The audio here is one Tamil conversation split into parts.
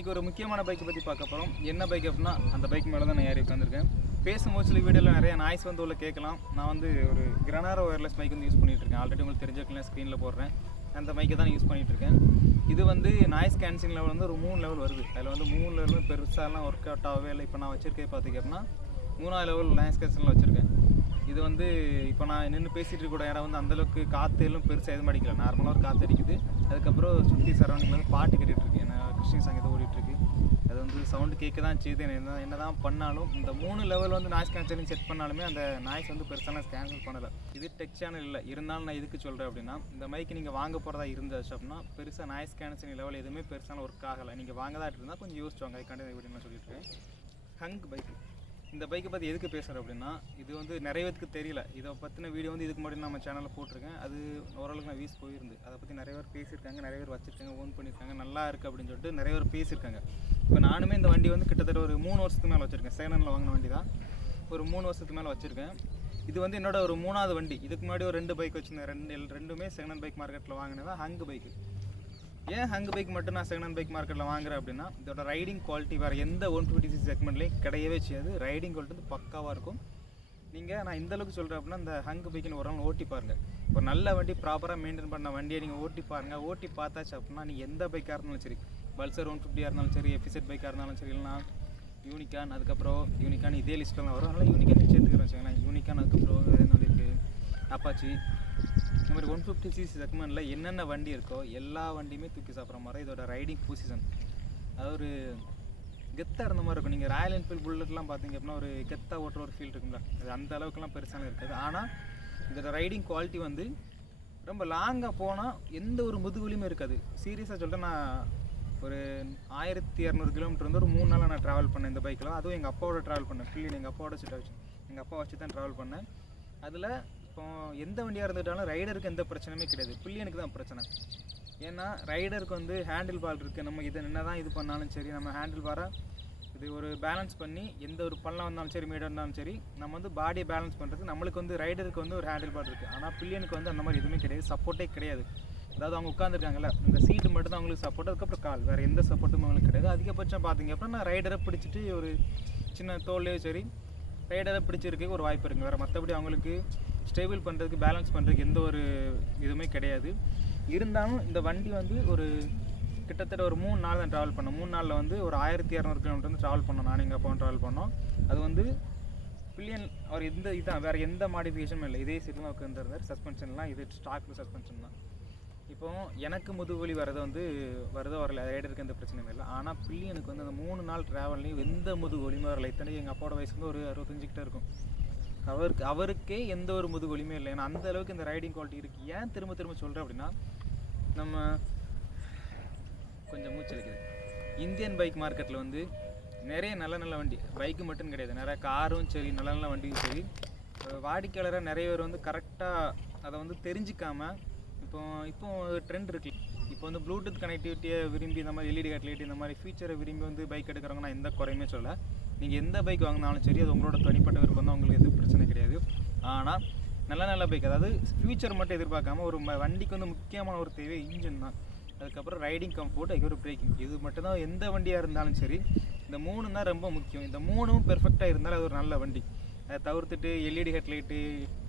இன்றைக்கி ஒரு முக்கியமான பைக்கை பற்றி பார்க்க போகிறோம். என்ன பைக் அப்படின்னா அந்த பைக் மேலே தான் நான் ஏறி உட்காந்துருக்கேன். பேசும்போது சில வீடியோவில் நிறைய நாய்ஸ் வந்து உள்ள கேட்கலாம். நான் வந்து ஒரு கிரனாரோ ஒயர்லெஸ் மைக் வந்து யூஸ் பண்ணிகிட்ருக்கேன். ஆல்ரெடி உங்களுக்கு தெரிஞ்சிருக்கலாம், ஸ்க்ரீனில் போடுறேன். அந்த மைக்கை தான் யூஸ் பண்ணிகிட்ருக்கேன். இது வந்து நாய்ஸ் கேன்சலிங் லெவல் வந்து ஒரு 3 லெவல் வருது. அதில் வந்து 3 லெவலும் பெருசாலாம் ஒர்க் அவுட் ஆகவே இல்லை. இப்போ நான் வச்சுருக்கேன் பார்த்திங்க அப்படின்னா 3ஆவது லெவல் நாய்ஸ் கேன்சலில் வச்சுருக்கேன். இது வந்து இப்போ நான் நின்று பேசிகிட்டு இருக்க கூட இடம் வந்து அந்தளவுக்கு காற்று எல்லாம் பெருசாக எதுவும் அடிக்கல. நார்மலாக ஒரு காற்று அடிக்குது. அதுக்கப்புறம் சுற்றி சரௌண்டிங்கில் வந்து பாட்டு கேட்டுட்ருக்கு. ஏன்னா கிறிஸ்டின் சங்கீதம் ஓடிட்டுருக்கு. அது வந்து சவுண்டு கேட்க தான் செய்யுது. என்ன தான் பண்ணாலும் இந்த 3 லெவல் வந்து நாய்ஸ் கேன்சலிங் செட் பண்ணாலுமே அந்த நாய்ஸ் வந்து பெருசாக கேன்சல் பண்ணலை. இது டெக் சேனல் இல்லை, இருந்தாலும் நான் இதுக்கு சொல்கிறேன் அப்படின்னா, இந்த மைக்கு நீங்கள் வாங்க போகிறதா இருந்துச்சு அப்படின்னா பெருசாக நாய்ஸ் கேன்சலிங் லெவல் எதுவுமே பெருசாக ஒர்க் ஆகலை. நீங்கள் வாங்கதான் இருந்தால் கொஞ்சம் யோசிச்சு வாங்க. அதுக்காண்டி இப்படின்னு சொல்லிட்டுருக்கேன். ஹங்க் பைக்கு, இந்த பைக்கை பற்றி எதுக்கு பேசுகிறேன் அப்படின்னா, இது வந்து நிறைய பேருக்கு தெரியல. இதை பற்றின வீடியோ வந்து இதுக்கு முன்னாடி நம்ம சேனலில் போட்டிருக்கேன். அது ஓரளவுக்கு நான் வீஸ் போயிருந்து. அதை பற்றி நிறைய பேர் பேசியிருக்காங்க, நிறைய பேர் வச்சுருக்காங்க, ஓன் பண்ணியிருக்காங்க, நல்லா இருக்குது அப்படின்னு சொல்லிட்டு நிறைய பேர் பேசியிருக்காங்க. இப்போ நானுமே இந்த வண்டி வந்து கிட்டத்தட்ட ஒரு 3 வருஷத்துக்கு மேலே வச்சுருக்கேன். செகண்ட் வாங்கின வண்டி தான். ஒரு 3 வருஷத்துக்கு மேலே வச்சுருக்கேன். இது வந்து என்னோட ஒரு 3ஆவது வண்டி. இதுக்கு முன்னாடி ஒரு 2 பைக் வச்சுருந்தேன். ரெண்டுமே செகண்ட் பைக் மார்க்கெட்டில் வாங்கினது தான் ஹங்க் பைக்கு. ஏன் ஹங்க் பைக் மட்டும் நான் செகண்ட் பைக் மார்க்கெட்டில் வாங்குறேன் அப்படின்னா, இதோட ரைடிங் குவாலிட்டி வேறு எந்த 150cc செக்மெண்ட்லேயும் கிடையவே செய்யாது. ரைடிங் குவாலிட்டி வந்து பக்காவாக இருக்கும். நான் இந்தளவுக்கு சொல்கிறேன் அப்படின்னா, இந்த ஹங்க் பைக்குன்னு ஒரு நாள் ஓட்டி பாருங்கள். ஒரு நல்ல வண்டி ப்ராப்பராக மெயின்டைன் பண்ண வண்டியை நீங்கள் ஓட்டி பாருங்கள். ஓட்டி பார்த்தாச்சு அப்படின்னா நீங்கள் எந்த பைக்காக இருந்தாலும் சரி, பல்சர் 150 இருந்தாலும் சரி, எஃபிசெட் பைக்காக இருந்தாலும் சரி, இல்லைனா யூனிகான், அதுக்கப்புறம் யூனிகான் இதே லிஸ்ட்டெல்லாம் வரும். அதனால் யூனிகான் சேர்த்துக்கிறேன் வச்சுக்கலாம். யூனிகான், அதுக்கப்புறம் வேறு என்ன இருக்குது, அப்பாச்சி, இந்த மாதிரி 150cc செக்மெண்ட்டில் என்னென்ன வண்டி இருக்கோ எல்லா வண்டியுமே தூக்கி சாப்பிட்ற மாதிரி இதோட ரைடிங் பொசிஷன் அது ஒரு கெத்தாக இருந்த மாதிரி இருக்கும். நீங்கள் ராயல் என்ஃபீல்டு புல்லட்லாம் பார்த்தீங்க அப்படின்னா ஒரு கெத்தாக ஓட்டுற ஒரு ஃபீல் இருக்குங்களா, அது அந்த அளவுக்குலாம் பெருசாக இருக்காது. ஆனால் இதோட ரைடிங் குவாலிட்டி வந்து ரொம்ப லாங்காக போனால் எந்த ஒரு முதுகுலியுமே இருக்காது. சீரியஸாக சொல்லிட்டு நான் ஒரு 1200 கிலோமீட்டர் வந்து ஒரு 3 நாளாக நான் ட்ராவல் பண்ணேன் இந்த பைக்கில். அதுவும் எங்கள் அப்பாவோட ட்ராவல் பண்ணேன். பில்லியன் எங்கள் அப்பாவோட எங்கள் அப்பா வச்சு தான் ட்ராவல் பண்ணேன். அதில் இப்போ எந்த வண்டியாக இருந்துட்டாலும் ரைடருக்கு எந்த பிரச்சனையுமே கிடையாது. பில்லியனுக்கு தான் பிரச்சனை. ஏன்னா ரைடருக்கு வந்து ஹேண்டில் பார் இருக்குது. நம்ம இது என்ன தான் இது பண்ணாலும் சரி, நம்ம ஹேண்டில் பாரை இது ஒரு பேலன்ஸ் பண்ணி எந்த ஒரு பள்ளம் வந்தாலும் சரி, மீடாக இருந்தாலும் சரி, நம்ம வந்து பாடியை பேலன்ஸ் பண்ணுறது நம்மளுக்கு வந்து ரைடருக்கு வந்து ஒரு ஹேண்டில் பார் இருக்குது. ஆனால் பில்லியனுக்கு வந்து அந்த மாதிரி எதுவுமே கிடையாது. சப்போர்ட்டே கிடையாது. அதாவது அவங்க உட்காந்துருக்காங்கல்ல, இந்த சீட்டு மட்டும் தான் அவங்களுக்கு சப்போர்ட். அதுக்கப்புறம் கால், வேறு எந்த சப்போர்ட்டும் அவங்களுக்கு கிடையாது. அதிகபட்சம் பார்த்தீங்க அப்படின்னா நான் ரைடரை பிடிச்சிட்டு ஒரு சின்ன தோல்லையோ சரி ரைடரை பிடிச்சிருக்க ஒரு வாய்ப்பு இருக்குது. வேறு மற்றபடி அவங்களுக்கு ஸ்டேபிள் பண்ணுறதுக்கு, பேலன்ஸ் பண்ணுறதுக்கு எந்த ஒரு இதுவுமே கிடையாது. இருந்தாலும் இந்த வண்டி வந்து ஒரு கிட்டத்தட்ட ஒரு 3 நாள் தான் ட்ராவல் பண்ணோம். 3 நாளில் வந்து ஒரு 1200 கிலோமீட்டர் வந்து ட்ராவல் பண்ணோம். நான் எங்கள் அப்பாவும் ட்ராவல் பண்ணோம். அது வந்து பில்லியன் அவர் இதுதான், வேறு எந்த மாடிஃபிகேஷனும் இல்லை. இதே சீட்டில் தான் உட்காந்துருந்தார். சஸ்பென்ஷன்லாம் இது ஸ்டாக் சஸ்பென்ஷன் தான். இப்போது எனக்கு முதுகுவலி வருதோ வரல, ரைடருக்கு எந்த பிரச்சனையும் இல்லை. ஆனால் பில்லியனுக்கு வந்து அந்த 3 நாள் ட்ராவல்லையும் எந்த முதுகுவலியுமே வரல. இத்தனை எங்கள் அப்பாவோட வயசு வந்து ஒரு 65 கிட்ட இருக்கும். அவருக்கே எந்த ஒரு முதுகுவலியுமே இல்லை. ஏன்னா அந்த அளவுக்கு இந்த ரைடிங் குவாலிட்டி இருக்குது. ஏன் திரும்ப சொல்கிறேன் அப்படின்னா, நம்ம கொஞ்சம் மூச்சளிக்குது. இந்தியன் பைக் மார்க்கெட்டில் வந்து நிறைய நல்ல வண்டி, பைக்கு மட்டும் கிடையாது, நிறைய காரும் சரி, நல்ல வண்டியும் சரி, வாடிக்கையாளராக நிறைய பேர் வந்து கரெக்டாக அதை வந்து தெரிஞ்சிக்காமல் இப்போ ட்ரெண்ட் இருக்குது. இப்போ வந்து ப்ளூடூத் கனெக்டிவிட்டியை விரும்பி, இந்த மாதிரி எல்இடி ஹெட்லைட், இந்த மாதிரி ஃபீச்சரை விரும்பி வந்து பைக் எடுக்கிறவங்க நான் எந்த குறையுமே சொல்ல. நீங்கள் எந்த பைக் வாங்கினாலும் சரி, அது உங்களோட தனிப்பட்ட விருப்பம் தான், உங்களுக்கு எதுவும் பிரச்சனை கிடையாது. ஆனால் நல்ல பைக், அதாவது ஃபியூச்சர் மட்டும் எதிர்பார்க்காம ஒரு வண்டிக்கு வந்து முக்கியமான ஒரு தேவை இன்ஜின் தான். அதுக்கப்புறம் ரைடிங் கம்ஃபோர்ட், அதுக்கு ஒரு பிரேக்கிங், இது மட்டும் தான் எந்த வண்டியாக இருந்தாலும் சரி. இந்த 3 தான் ரொம்ப முக்கியம். இந்த 3ம் பெர்ஃபெக்டாக இருந்தாலும் அது ஒரு நல்ல வண்டி. அதை தவிர்த்துட்டு LED headlight,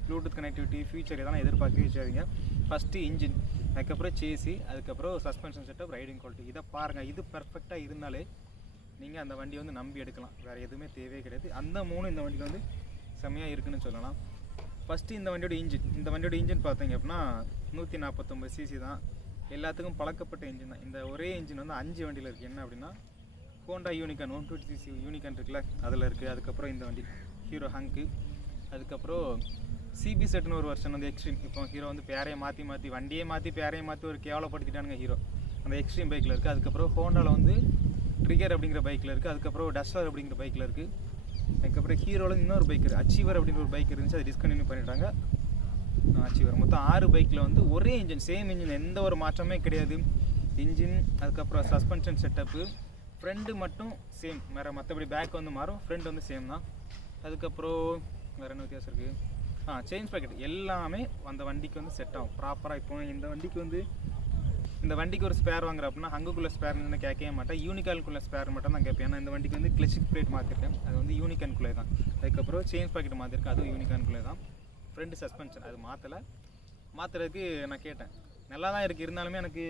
Bluetooth connectivity, future இதெல்லாம் எதிர்பார்க்கவே வச்சாதீங்க. ஃபஸ்ட்டு இன்ஜின், அதுக்கப்புறம் சேசி, அதுக்கப்புறம் சஸ்பென்ஷன் செட்டப், ரைடிங் குவாலிட்டி, இதை பாருங்கள். இது பெர்ஃபெக்டாக இருந்தாலே நீங்கள் அந்த வண்டியை வந்து நம்பி எடுக்கலாம். வேறு எதுவுமே தேவையே கிடையாது. அந்த 3 இந்த வண்டியில் வந்து செம்மையாக இருக்குதுன்னு சொல்லலாம். ஃபஸ்ட்டு இந்த வண்டியோட இன்ஜின் பார்த்தீங்க அப்படின்னா 149cc தான். எல்லாத்துக்கும் பழக்கப்பட்ட இன்ஜின் தான். இந்த ஒரே இன்ஜின் வந்து 5 வண்டியில் இருக்குது. என்ன அப்படின்னா, ஹோண்டா யூனிகான் 120cc யூனிகான் இருக்குல்ல, அதில் இருக்குது. அதுக்கப்புறம் இந்த வண்டி ஹீரோ ஹங்க்கு, அதுக்கப்புறம் சிபி செட்னு ஒரு வருஷன் வந்து எக்ஸ்ட்ரீம். இப்போ ஹீரோ வந்து பேரையை மாற்றி வண்டியை மாற்றி ஒரு கேவலப்படுத்திட்டானுங்க ஹீரோ, அந்த எக்ஸ்ட்ரீம் பைக்கில் இருக்குது. அதுக்கப்புறம் ஹோண்டாவில் வந்து ட்ரிகர் அப்படிங்கிற பைக்கில் இருக்குது. அதுக்கப்புறம் டஸ்டர் அப்படிங்கிற பைக்கில் இருக்குது. அதுக்கப்புறம் ஹீரோவில் இன்னொரு பைக் இருக்குது, அச்சீவர் அப்படிங்கிற ஒரு பைக் இருந்துச்சு, அதை டிஸ்கண்டினியூ பண்ணிட்டாங்க. அச்சீவர் மொத்தம் 6 பைக்கில் வந்து ஒரே இன்ஜின், சேம் இன்ஜின், எந்த ஒரு மாற்றமே கிடையாது. இன்ஜின், அதுக்கப்புறம் சஸ்பென்ஷன் செட்டப்பு, ஃப்ரெண்டு மட்டும் சேம், வேறு மற்றபடி பேக் வந்து மாறும், ஃப்ரெண்ட் வந்து சேம் தான். அதுக்கப்புறம் வேறு என்ன வித்தியாசம் இருக்குது, செயின் பாக்கெட் எல்லாமே அந்த வண்டிக்கு வந்து செட் ஆகும் ப்ராப்பராக. இப்போ இந்த வண்டிக்கு வந்து இந்த வண்டிக்கு ஒரு ஸ்பேர் வாங்குற அப்படின்னா ஹங்குக்குள்ளே ஸ்பேர்னு கேட்கவே மாட்டேன், யூனிகானுக்குள்ளே ஸ்பேர் மட்டும் தான் கேட்பேன். ஏன்னா இந்த வண்டிக்கு வந்து கிளச் பிளேட் மாற்றிருக்கேன், அது வந்து யூனிகானுக்குள்ளே தான். அதுக்கப்புறம் செயின் பாக்கெட் மாற்றிருக்கேன், அதுவும் யூனிகானுக்குள்ளே தான். ஃப்ரண்ட் சஸ்பென்ஷன் அது மாற்றுறதுக்கு நான் கேட்டேன், நல்லா தான் இருக்குது, இருந்தாலுமே எனக்கு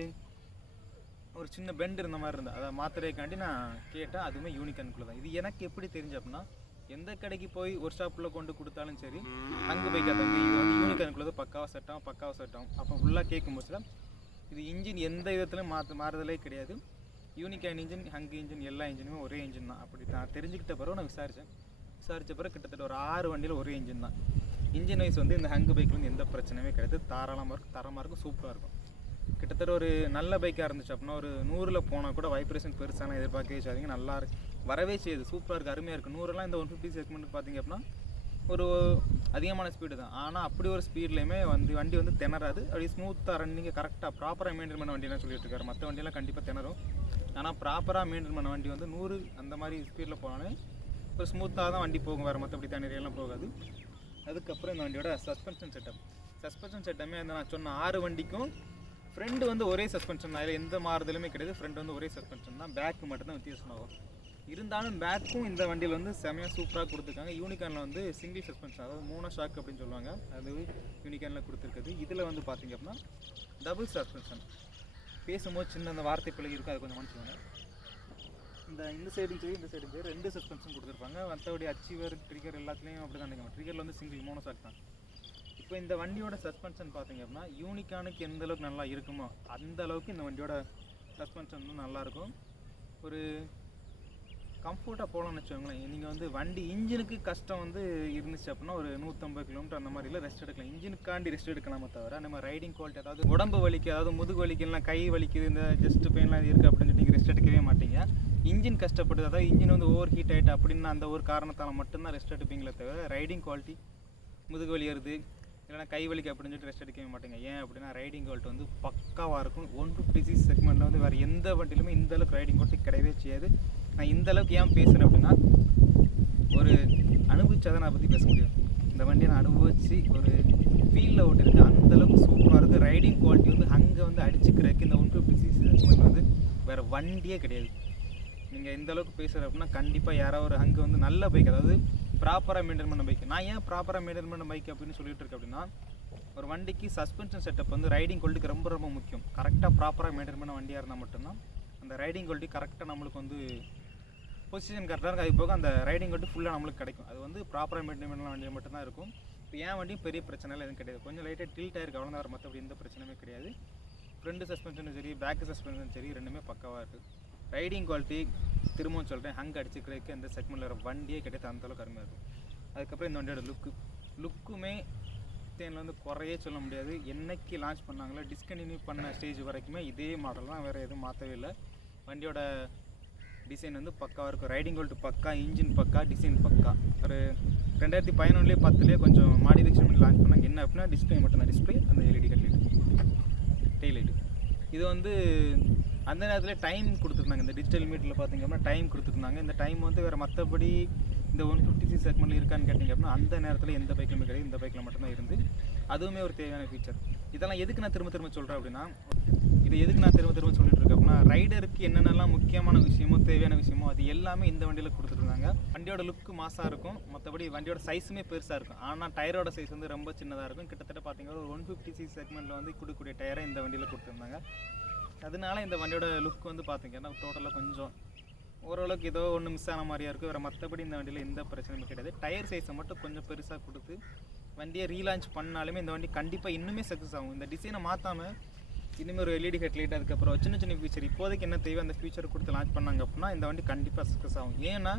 ஒரு சின்ன பெண்ட் இருந்த மாதிரி இருந்தது, அதை மாற்றுறதுக்காண்டி நான் கேட்டேன். அதுவுமே யூனிகானுக்குள்ளே தான். இது எனக்கு எப்படி தெரிஞ்சு அப்படின்னா, எந்த கடைக்கு போய் ஒரு ஷாப்பில் கொண்டு கொடுத்தாலும் சரி, அங்கே போய் தம்பி இது வந்து யூனிகானுக்குள்ளே பக்காவாக செட் ஆகும். அப்போ ஃபுல்லாக கேட்கும்போது இது இன்ஜின் எந்த விதத்துலையும் மாறுதலே கிடையாது. யூனிகான் இன்ஜின், ஹங்கு இன்ஜின், எல்லா இன்ஜினுமே ஒரே இன்ஜின் தான். அப்படி நான் தெரிஞ்சுக்கிட்ட பிறகு நான் விசாரித்த பிறகு கிட்டத்தட்ட ஒரு 6 வண்டியில் ஒரே இன்ஜின் தான். இன்ஜின் வைஸ் வந்து இந்த ஹங்கு பைக்கில் வந்து எந்த பிரச்சனையுமே கிடையாது, தாராளமாக இருக்கும், தரமாக இருக்கும், சூப்பராக இருக்கும். கிட்டத்தட்ட ஒரு நல்ல பைக்காக இருந்துச்சு அப்படின்னா ஒரு 100ல் போனால் கூட வைப்ரேஷன் பெருசான எதிர்பார்க்கவே செய்யாதீங்க, நல்லா இருக்கு, வரவே செய்யுது, சூப்பராக இருக்குது, அருமையாக இருக்குது. 100லாம் இந்த 150 செக்மெண்ட் பார்த்தீங்க அப்படின்னா ஒரு அதிகமான ஸ்பீடு தான். ஆனால் அப்படி ஒரு ஸ்பீட்லேயுமே வண்டி வந்து திணறாது, அப்படி ஸ்மூத்தாக ரன்னிங்க கரெக்டாக ப்ராப்பராக மெயின்டைன் பண்ண வண்டியெலாம் சொல்லிட்டு இருக்காரு. மற்ற வண்டியெல்லாம் கண்டிப்பாக திணறும், ஆனால் ப்ராப்பராக மெயின்டைன் பண்ண வண்டி வந்து 100 அந்த மாதிரி ஸ்பீடில் போனாலே ஒரு ஸ்மூத்தாக தான் வண்டி போகும், வேறு மற்றபடி தண்ணீரெல்லாம் போகாது. அதுக்கப்புறம் இந்த வண்டியோட சஸ்பென்ஷன் செட்டப்புமே அந்த நான் சொன்ன 6 வண்டிக்கும் ஃப்ரெண்டு வந்து ஒரே சஸ்பென்ஷன் தான், அதில் எந்த மாறுதலுமே கிடையாது. ஃப்ரெண்டு வந்து ஒரே சஸ்பென்ஷன் தான், பேக்கு மட்டும்தான் வித்தியாசமாகும். இருந்தாலும் பேக்கும் இந்த வண்டியில் வந்து செமையாக சூப்பராக கொடுத்துருக்காங்க. யூனிகானில் வந்து சிங்கிள் சஸ்பென்ஷன், அதாவது 3 ஷாக் அப்படின்னு சொல்லுவாங்க, அது யூனிகானில் கொடுத்துருக்குது. இதில் வந்து பார்த்திங்க அப்படின்னா டபுள் சஸ்பென்ஷன். பேசும்போது சின்ன அந்த வார்த்தை பிள்ளை இருக்கும், அது கொஞ்சம் மன்னிச்சுவாங்க. இந்த சைடும் சரி இந்த சைடும் சரி 2 சஸ்பென்ஷன் கொடுத்துருப்பாங்க. மற்றபடி அச்சீவர் ட்ரிகர் எல்லாத்துலேயும் அப்படி தான் நினைக்கிறேன். ட்ரிகரில் வந்து சிங்கிள் 3 ஷாக் தான். இப்போ இந்த வண்டியோட சஸ்பென்ஷன் பார்த்திங்க அப்படின்னா யூனிகானுக்கு எந்த அளவுக்கு நல்லா இருக்குமோ அந்த அளவுக்கு இந்த வண்டியோட சஸ்பென்ஷன் வந்து நல்லாயிருக்கும். ஒரு கம்ஃபர்ட்டாக போகலான்னு வச்சுக்கோங்களேன். நீங்கள் வந்து வண்டி இன்ஜினுக்கு கஷ்டம் வந்து இருந்துச்சு அப்படின்னா ஒரு 150 கிலோமீட்டர் அந்த மாதிரிலாம் ரெஸ்ட் எடுக்கலாம், இன்ஜினுக்காண்டி ரெஸ்ட் எடுக்கலாமே தவிர நம்ம ரைடிங் குவாலிட்டி அதாவது உடம்பு வலிக்கு, அதாவது முதுகு வலிக்கலாம், கை வலிக்குது, இந்த ஜஸ்ட் பெயின்லாம் இருக்குது அப்படின்னு சொல்லி நீங்கள் ரெஸ்ட் எடுக்கவே மாட்டீங்க. இன்ஜின் கஷ்டப்படுது, அதாவது இன்ஜின் வந்து ஓவர் ஹீட் ஆகிட்டு அப்படின்னு அந்த ஒரு காரணத்தால் மட்டும்தான் ரெஸ்ட் எடுப்பீங்களே தவிர ரைடிங் குவாலிட்டி, முதுகு வலி வருது இல்லைனா கை வலிக்கு அப்படின்னு சொல்லிட்டு ரெஸ்ட் எடுக்கவே மாட்டேங்க. ஏன் அப்படின்னா ரைடிங் குவாலிட்டி வந்து பக்காவாக இருக்கும். 150cc செக்மெண்ட்டில் வந்து வேறு எந்த வண்டியிலுமே இந்த அளவுக்கு ரைடிங் குவாலிட்டி கிடையவே செய்யாது. நான் இந்த அளவுக்கு ஏன் பேசுகிறேன் அப்படின்னா ஒரு அனுபவிச்சாதான் நான் பற்றி பேச முடியும். இந்த வண்டியை நான் அனுபவித்து ஒரு ஃபீல்டில் ஓட்டிருக்கேன், அந்தளவுக்கு சூப்பராக இருக்குது. ரைடிங் குவாலிட்டி வந்து அங்கே வந்து அடிச்சுக்கிறதுக்கு இந்த 150cc செக்மெண்ட் வந்து வேறு வண்டியே கிடையாது. நீங்கள் இந்த அளவுக்கு பேசுகிற அப்படின்னா கண்டிப்பாக யாராவது ஒரு அங்கே வந்து நல்ல பைக், அதாவது ப்ராப்பராக மெயின்டைன் பண்ண பைக். நான் ஏன் ப்ராப்பராக மெயின்டைன் பண்ண பைக் அப்படின்னு சொல்லிட்டு இருக்கேன் அப்படின்னா, ஒரு வண்டிக்கு சஸ்பென்ஷன் செட்டப் வந்து ரைடிங் குவாலிட்டிக்கு ரொம்ப ரொம்ப முக்கியம். கரெக்டாக ப்ராப்பராக மெயின்டைன் பண்ண வண்டியாக இருந்தால் மட்டும்தான் அந்த ரைடிங் குவாலிட்டி கரெக்டாக நம்மளுக்கு வந்து பொசிஷன் கரெக்டாக இருக்குது. அது போக அந்த ரைடிங் குவாலிட்டி ஃபுல்லாக நம்மளுக்கு கிடைக்கும். அது வந்து ப்ராப்பராக மெயின்டைன் பண்ண வண்டியாக மட்டும்தான் இருக்கும். இப்போ என் வண்டியும் பெரிய பிரச்சனைலாம் எதுவும் கிடையாது, கொஞ்சம் லைட்டாக டில்ட் ஆயிருக்கு அவ்வளோ, மற்றபடி எந்த பிரச்சனையுமே கிடையாது. ஃப்ரண்ட் சஸ்பென்ஷனும் சரி பேக் சஸ்பென்ஷனும் சரி ரெண்டுமே பக்காவாக இருக்குது. ரைடிங் குவாலிட்டி திரும்பவும் சொல்கிறேன், ஹங்கு அடிச்சுக்கிறதுக்கு அந்த செக்மெண்ட்டில் வர வண்டியே கிடையாது, அந்தளவுக்கு அருமையாக இருக்கும். அதுக்கப்புறம் இந்த வண்டியோட லுக்குமே தேனில் வந்து குறையே சொல்ல முடியாது. என்னைக்கு லான்ச் பண்ணாங்களோ டிஸ்கண்டினியூ பண்ண ஸ்டேஜ் வரைக்குமே இதே மாடல் தான், வேறு எதுவும் மாற்றவே இல்லை. வண்டியோட டிசைன் வந்து பக்காவாக இருக்கும், ரைடிங் குவாலிட்டி பக்கா, இன்ஜின் பக்கா, டிசைன் பக்கா. ஒரு 2011 10 கொஞ்சம் மாடிஃபிகேஷன் பண்ணி லான்ச் பண்ணாங்க. என்ன அப்படின்னா டிஸ்பிளே மட்டும் தான், டிஸ்பிளே அந்த எல்இடி டெய்லைட்டு. இது வந்து அந்த நேரத்தில் டைம் கொடுத்துருந்தாங்க, இந்த டிஜிட்டல் மீட்டரில் பார்த்திங்க அப்படின்னா டைம் கொடுத்துருந்தாங்க. இந்த டைம் வந்து வேறு மற்றபடி இந்த 150cc செக்மெண்ட்டில் இருக்கான்னு கேட்டிங்க அப்படின்னா அந்த நேரத்தில் எந்த பைக்கிலுமே கிடையாது, இந்த பைக்கில் மட்டும்தான் இருந்து. அதுவுமே ஒரு தேவையான ஃபீச்சர். இதெல்லாம் எதுக்கு நான் திரும்ப சொல்கிறேன் அப்படின்னா, இது எதுக்கு நான் திரும்ப சொல்லிட்டு இருக்கேன் அப்படின்னா, ரைடருக்கு என்னென்னலாம் முக்கியமான விஷயமோ தேவையான விஷயமோ அது எல்லாமே இந்த வண்டியில் கொடுத்துருந்தாங்க. வண்டியோட லுக்கு மாசாக இருக்கும், மற்றபடி வண்டியோட சைஸுமே பெருசாக இருக்கும். ஆனால் டயரோட சைஸ் வந்து ரொம்ப சின்னதாக இருக்கும். கிட்டத்தட்ட பார்த்திங்கன்னா ஒரு 150cc செக்மெண்ட்டில் வந்து கொடுக்கக்கூடிய டயரை இந்த வண்டியில் கொடுத்துருந்தாங்க. அதனால இந்த வண்டியோட லுக் வந்து பார்த்திங்கன்னா டோட்டலாக கொஞ்சம் ஓரளவுக்கு ஏதோ ஒன்று மிஸ் ஆன மாதிரியாக இருக்குது. வேறு மற்றபடி இந்த வண்டியில் எந்த பிரச்சனையும் கிடையாது. டயர் சைஸை மட்டும் கொஞ்சம் பெருசாக கொடுத்து வண்டியை ரீலான்ச் பண்ணாலுமே இந்த வண்டி கண்டிப்பாக இன்னுமே சக்ஸஸ் ஆகும். இந்த டிசைனை மாற்றாமல் இனிமேல் ஒரு எல்இடி ஹெட்லைட், அதுக்கப்புறம் சின்ன ஃபியூச்சர் இப்போதைக்கு என்ன தேவை அந்த ஃபியூச்சர் கொடுத்து லான்ச் பண்ணாங்க அப்படின்னா இந்த வண்டி கண்டிப்பாக சக்ஸஸ் ஆகும். ஏன்னா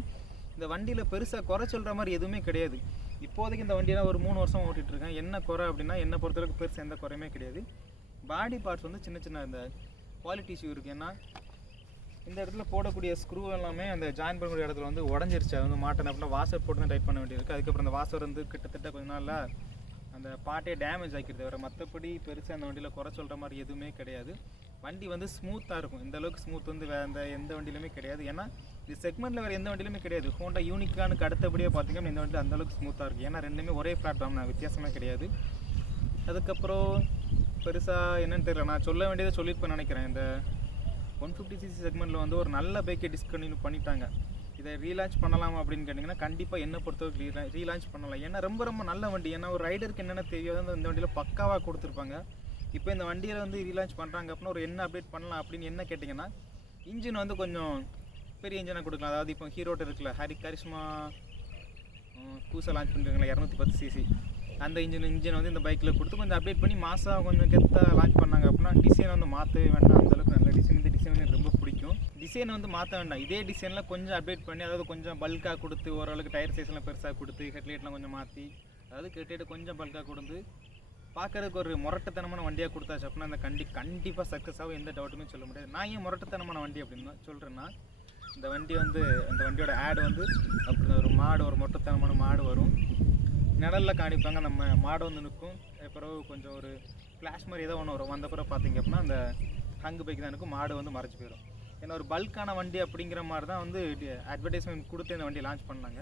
இந்த வண்டியில் பெருசாக குறை சொல்கிற மாதிரி எதுவுமே கிடையாது. இப்போதைக்கு இந்த வண்டியெல்லாம் ஒரு 3 வருஷம் ஓட்டிகிட்ருக்கேன். என்ன குறை அப்படின்னா என்னை பொறுத்தளவுக்கு பெருசாக எந்த குறையுமே கிடையாது. பாடி பார்ட்ஸ் வந்து சின்ன இந்த குவாலிட்டி இஷ்யூ இருக்குது. ஏன்னா இந்த இடத்துல போடக்கூடிய ஸ்க்ரூ எல்லாமே அந்த ஜாயின் பண்ணக்கூடிய இடத்துல வந்து உடஞ்சிருச்சு. அது வந்து மாட்டேன் அப்படின்னா வாஷர் போட்டு தான் டைட் பண்ண வேண்டியிருக்கு. அதுக்கப்புறம் அந்த வாஷர் வந்து கிட்டத்தட்ட கொஞ்ச நாளில் அந்த பார்ட்டே டேமேஜ் ஆக்கிடுது. வேறு மற்றபடி பெருசாக அந்த வண்டியில் குறை சொல்கிற மாதிரி எதுவுமே கிடையாது. வண்டி வந்து ஸ்மூத்தாக இருக்கும். இந்த அளவுக்கு ஸ்மூத் வந்து வேறு எந்த வண்டியிலுமே கிடையாது. ஏன்னா இது செக்மெண்ட்டில் வேறு எந்த வண்டியிலுமே கிடையாது. ஹோண்டா யூனிகானுக்கு அடுத்தபடியாக பார்த்திங்கன்னா இந்த வண்டி அந்தளவுக்கு ஸ்மூத்தாக இருக்குது. ஏன்னா ரெண்டுமே ஒரே பிளாட்ஃபார்ம் தான், வித்தியாசமே கிடையாது. அதுக்கப்புறம் பெருசாக என்னன்னு தெரியல, நான் சொல்ல வேண்டியதை சொல்லியிருப்பேன் நினைக்கிறேன். இந்த 150cc செக்மெண்ட்டில் வந்து ஒரு நல்ல பைக்கை டிஸ்கண்டினியூ பண்ணிட்டாங்க. இதை ரீலான்ச் பண்ணலாம் அப்படின்னு கேட்டிங்கன்னா கண்டிப்பாக என்ன பொறுத்தவரைக்கும் ரீலான்ச் பண்ணலாம். ஏன்னா ரொம்ப ரொம்ப நல்ல வண்டி. ஏன்னா ஒரு ரைடருக்கு என்னென்ன தெரியாதோ இந்த வண்டியில் பக்காவாக கொடுத்துருப்பாங்க. இப்போ இந்த வண்டியில் வந்து ரீலான்ச் பண்ணுறாங்க அப்படின்னா ஒரு என்ன அப்டேட் பண்ணலாம் அப்படின்னு என்ன கேட்டிங்கன்னா, இன்ஜின் வந்து கொஞ்சம் பெரிய இன்ஜினாக கொடுக்கலாம். அதாவது இப்போ ஹீரோட்ட இருக்குல்ல, கரிஷ்மா புதுசாக லான்ச் பண்ணிருக்காங்களா 210cc, அந்த இன்ஜின் வந்து இந்த பைக்கில் கொடுத்து கொஞ்சம் அப்டேட் பண்ணி மாதம் கொஞ்சம் கெத்தாக லான்ச் பண்ணாங்க அப்படின்னா டிசைன் வந்து மாற்றவே வேண்டாம். அந்தளவுக்கு நல்ல டிசைன். இந்த டிசைன் எனக்கு ரொம்ப பிடிக்கும். டிசைன் வந்து மாற்ற வேண்டாம், இதே டிசைனில் கொஞ்சம் அப்டேட் பண்ணி, அதாவது கொஞ்சம் பல்காக கொடுத்து, ஓரளவுக்கு டயர் சைஸ்லாம் பெருசாக கொடுத்து, ஹெட்லைட்லாம் கொஞ்சம் மாற்றி, அதாவது ஹெட்லைட் கொஞ்சம் பல்காக கொடுத்து பார்க்குறதுக்கு ஒரு முரட்டுத்தனமான வண்டியாக கொடுத்தாச்சு அப்படின்னா அந்த கண்டிப்பாக சக்ஸஸ் ஆகும். எந்த டவுட்டுமே சொல்ல முடியாது. நான் ஏன் முரட்டுத்தனமான வண்டி அப்படின்னு சொல்கிறேன்னா, இந்த வண்டி வந்து அந்த வண்டியோட ஆடு வந்து அப்படி ஒரு மாடு, ஒரு மொட்டத்தனமான மாடு வரும், நிழலில் காணிப்பாங்க, நம்ம மாடு வந்து நிற்கும், பிறகு கொஞ்சம் ஒரு ஃப்ளாஷ் மாதிரி ஏதோ ஒன்று வரும். வந்த பிறகு பார்த்தீங்க அப்படின்னா அந்த ஹங்கு பைக் தான் இருக்கும், மாடு வந்து மறைச்சி போயிடும். ஏன்னா ஒரு பல்கான வண்டி அப்படிங்கிற மாதிரி தான் வந்து அட்வர்டைஸ்மெண்ட் கொடுத்து இந்த வண்டி லான்ச் பண்ணாங்க.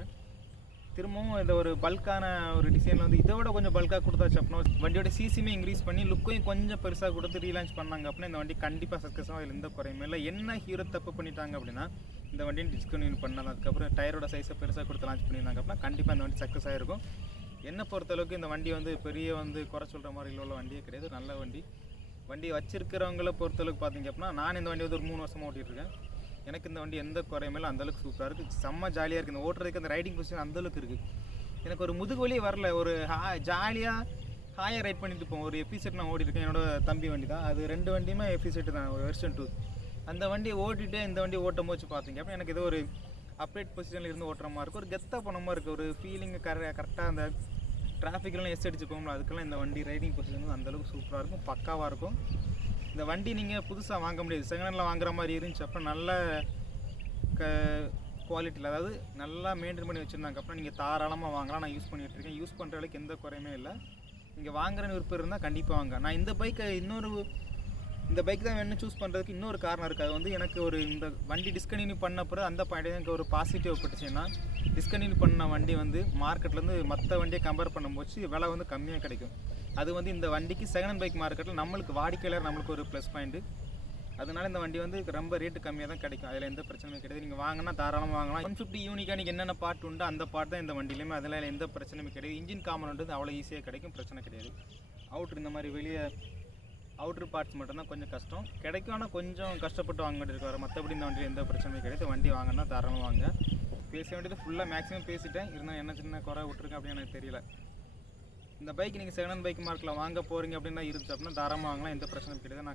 திரும்பவும் இந்த ஒரு பல்கான ஒரு டிசைனில் வந்து இதை விட கொஞ்சம் பல்காக கொடுத்தாச்சு அப்படின்னா வண்டியோட சிசியுமே இன்க்ரீஸ் பண்ணி லுக்கையும் கொஞ்சம் பெருசாக கொடுத்து ரீலான்ச் பண்ணாங்க அப்படின்னா இந்த வண்டி கண்டிப்பாக சக்ஸஸ் ஆகும். அதில் எந்த குறையுமே இல்லை. என்ன ஹீரோ தப்பு பண்ணிட்டாங்க அப்படின்னா இந்த வண்டியை டிஸ்கண்டினியூ பண்ணாங்க, அதுக்கப்புறம் டயரோட சைஸை பெருசாக கொடுத்து லான்ச் பண்ணியிருந்தாங்க அப்படின்னா கண்டிப்பாக இந்த வண்டி சக்ஸஸ் ஆகிருக்கும். என்னை பொறுத்தளவுக்கு இந்த வண்டி வந்து பெரிய வந்து குறை சொல்கிற மாதிரி உள்ள வண்டியே கிடையாது, நல்ல வண்டி. வண்டியை வச்சிருக்கிறவங்கள பொறுத்தளவுக்கு பார்த்தீங்க அப்படின்னா நான் இந்த வண்டி வந்து ஒரு 3 வருஷமாக ஓட்டிகிட்ருக்கேன். எனக்கு இந்த வண்டி எந்த குறையுமே அந்தளவுக்கு சூப்பராக இருக்குது, செம்ம ஜாலியாக இருக்குது. இந்த ஓட்டுறதுக்கு அந்த ரைடிங் பொசிஷன் அந்தளவுக்கு இருக்குது. எனக்கு ஒரு முதுகு வலியே வரல, ஒரு ஜாலியாக ஹாயாக ரைட் பண்ணிட்டு இருப்போம். ஒரு எஃபிசெட் நான் ஓடிருக்கேன், என்னோட தம்பி வண்டி தான் அது. 2 வண்டியுமே எஃபிசெட் தான், ஒரு வெர்ஷன் 2. அந்த வண்டியை ஓட்டிகிட்டே இந்த வண்டியை ஓட்டும் போச்சு பார்த்தீங்க அப்போ எனக்கு ஏதோ ஒரு அப்டேட் பொசிஷனில் இருந்து ஓட்டுற மாதிரி இருக்கும், ஒரு கெத்தாக போன மாதிரி இருக்குது, ஒரு ஃபீலிங் கரெக்டாக அந்த டிராஃபிக்லாம் எஸ் அடிச்சு போகும்ல, அதுக்கெல்லாம் இந்த வண்டி ரைடிங் பொசிஷன் வந்து அந்தளவுக்கு சூப்பராக இருக்கும், பக்காவாக இருக்கும். இந்த வண்டி நீங்கள் புதுசாக வாங்க முடியாது, செகண்ட் வாங்குற மாதிரி இருந்துச்சு அப்போ நல்ல குவாலிட்டியில், அதாவது நல்லா மெயின்டைன் பண்ணி வச்சுருந்தாங்க அப்புறம் நீங்கள் தாராளமாக வாங்கலாம். நான் யூஸ் பண்ணிகிட்ருக்கேன், யூஸ் பண்ணுற அளவுக்கு எந்த குறையுமே இல்லை. நீங்கள் வாங்குறன்னு விருப்பம் இருந்தால் கண்டிப்பாக வாங்க. நான் இந்த பைக்கை இந்த பைக் தான் வேணும்னு சூஸ் பண்ணுறதுக்கு இன்னொரு காரணம் இருக்குது. அது வந்து எனக்கு ஒரு இந்த வண்டி டிஸ்கண்டினியூ பண்ண பிறகு அந்த பாயிண்ட் எனக்கு ஒரு பாசிட்டிவ் பட்டுச்சுன்னா, டிஸ்கண்டினியூ பண்ண வண்டி வந்து மார்க்கெட்லேருந்து மற்ற வண்டியை கம்பேர் பண்ணும்போது விலை வந்து கம்மியாக கிடைக்கும். அது வந்து இந்த வண்டிக்கு செகண்ட் பைக் மார்க்கெட்டில் நம்மளுக்கு வாடிக்கையாளர் நம்மளுக்கு ஒரு ப்ளஸ் பாயிண்ட்டு. அதனால இந்த வண்டி வந்து ரொம்ப ரேட்டு கம்மியாக தான் கிடைக்கும், அதில் எந்த பிரச்சனையும் கிடையாது. நீங்கள் வாங்கினா தாராளமாக வாங்கலாம். 150 யூனிக்கானிக்கு என்னென்ன பார்ட் உண்டு அந்த பார்ட் தான் இந்த வண்டியிலையுமே, அதில் எந்த பிரச்சனையும் கிடையாது. இன்ஜின் காம்பனண்ட் வந்து அவ்வளோ ஈஸியாக கிடைக்கும், பிரச்சனை கிடையாது. அவுட்ரு இந்த மாதிரி வெளியே அவுட்ரு பார்ட்ஸ் மட்டும்தான் கொஞ்சம் கஷ்டம் கிடைக்கும், ஆனால் கொஞ்சம் கஷ்டப்பட்டு வாங்க வேண்டியது வர. மற்றபடி இந்த வண்டியில் எந்த பிரச்சனையும் கிடையாது. வண்டி வாங்கினா தாராளமாக வாங்க. பேச வேண்டியது ஃபுல்லாக மேக்ஸிமம் பேசிட்டேன், இருந்தால் என்ன சின்ன குறை விட்டுருக்கேன் அப்படின்னு எனக்கு தெரியல. இந்த பைக் நீங்கள் செகண்ட் பைக் மார்க்கில் வாங்க போகிறீங்க அப்படின்னா இருந்துச்சு அப்படின்னா தாராளமாக வாங்கலாம், எந்த பிரச்சனையும் கிடையாது.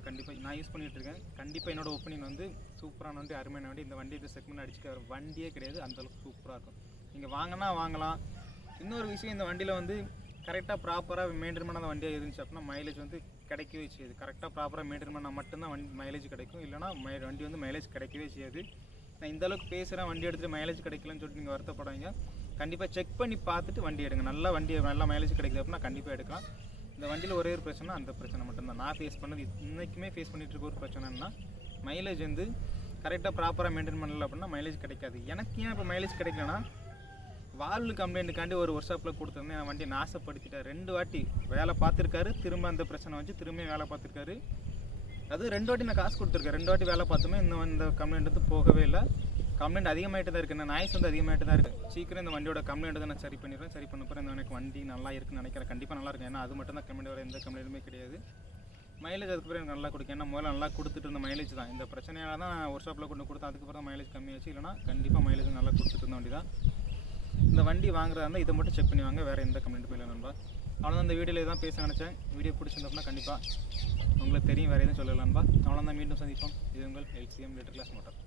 நான் யூஸ் பண்ணிகிட்டு இருக்கேன். கண்டிப்பாக என்னோட ஒப்பீனியன் வந்து சூப்பரான வண்டி, அருமையான வண்டி. இந்த வண்டி செக்மெண்ட் அடிச்சுக்க வண்டியே கிடையாது, அந்தளவுக்கு சூப்பராக இருக்கும். நீங்கள் வாங்கினா வாங்கலாம். இன்னொரு விஷயம், இந்த வண்டியில் வந்து கரெக்டாக ப்ராப்பராக மெயின்டைன் பண்ணாத வண்டியாக இருந்துச்சு அப்படின்னா மைலேஜ் வந்து கிடைக்கவே செய்யுது. கரெக்டாக ப்ராப்பராக மெயின்டைன் பண்ணால் மட்டும்தான் மைலேஜ் கிடைக்கும், இல்லைனா வண்டி வந்து மைலேஜ் கிடைக்கவே செய்யாது. நான் இந்தளவுக்கு பேசுகிறேன், வண்டி எடுத்துகிட்டு மைலேஜ் கிடைக்கலன்னு சொல்லிட்டு நீங்கள் வருத்தப்படுவீங்க. கண்டிப்பாக செக் பண்ணி பார்த்துட்டு வண்டி எடுங்க. நல்லா மைலேஜ் கிடைக்குது அப்படின்னா கண்டிப்பாக எடுக்கலாம். இந்த வண்டியில் ஒரே ஒரு பிரச்சனை, அந்த பிரச்சனை மட்டும்தான் நான் ஃபேஸ் பண்ணது. இன்றைக்குமே ஃபேஸ் பண்ணிகிட்டு இருக்க ஒரு பிரச்சனைன்னா மைலேஜ் வந்து கரெக்டாக ப்ராப்பராக மெயின்டைன் பண்ணல அப்படின்னா மைலேஜ் கிடைக்காது. எனக்கு ஏன் இப்போ மைலேஜ் கிடைக்கலன்னா, வால்வு கம்ப்ளைண்ட்டுக்காண்டி ஒரு ஒர்க் ஷாப்பில் கொடுத்துருந்தேன், என் வண்டியை நாசப்படுத்திட்டார். 2 வாட்டி வேலை பார்த்துருக்காரு, திரும்ப அந்த பிரச்சனை வச்சு திரும்ப வேலை பார்த்துருக்காரு. அது 2 வாட்டி நான் காசு கொடுத்துருக்கேன். 2 வாட்டி வேலை பார்த்துமே இந்த கம்ப்ளைண்ட் வந்து போகவே இல்லை. கம்ப்ளைண்ட் அதிகமாகிட்டு தான் இருக்குது, நாய்ஸ் வந்து அதிகமாகிட்டு தான் இருக்குது. சீக்கிரம் இந்த வண்டியோட கம்ப்ளைண்ட் தான் நான் சரி பண்ணிடுறேன். சரி பண்ண போகிறேன். எனக்கு வண்டி நல்லா இருக்குன்னு நினைக்கிறேன், கண்டிப்பாக நல்லா இருக்கும். ஏன்னா அது மட்டும் தான் கம்ப்ளைண்ட், வர எந்த கம்ப்ளைண்ட்டுமே கிடையாது. மைலேஜ் அதுக்கப்புறம் எனக்கு நல்லா கொடுக்கும். ஏன்னா முதல்ல நல்லா கொடுத்துட்டு இருந்த மைலேஜ் தான், இந்த பிரச்சனையால் தான் நான் ஒர்க் ஷாப்பில் கொண்டு கொடுத்தேன். அதுக்கப்புறம் தான் மைலேஜ் கம்மியாச்சு, இல்லைனா கண்டிப்பாக மைலேஜ் நல்லா கொடுத்துட்டு இருந்த வண்டி தான். இந்த வண்டி வாங்குறதா இருந்தால் இதை மட்டும் செக் பண்ணி வாங்க, வேறு எந்த கம்ப்ளைண்ட் போயிடல நண்பா. அவ்வளோதான், இந்த வீடியோவில் தான் பேச நினச்சேன். வீடியோ பிடிச்சிருந்தோம்னா கண்டிப்பாக உங்களுக்கு தெரியும், வேறு எதுவும் சொல்லலாம்பா. அவ்வளோதான், மீண்டும் சந்திப்போம். இது உங்கள் LCM லிட்டர் கிளாஸ் மோட்டார்.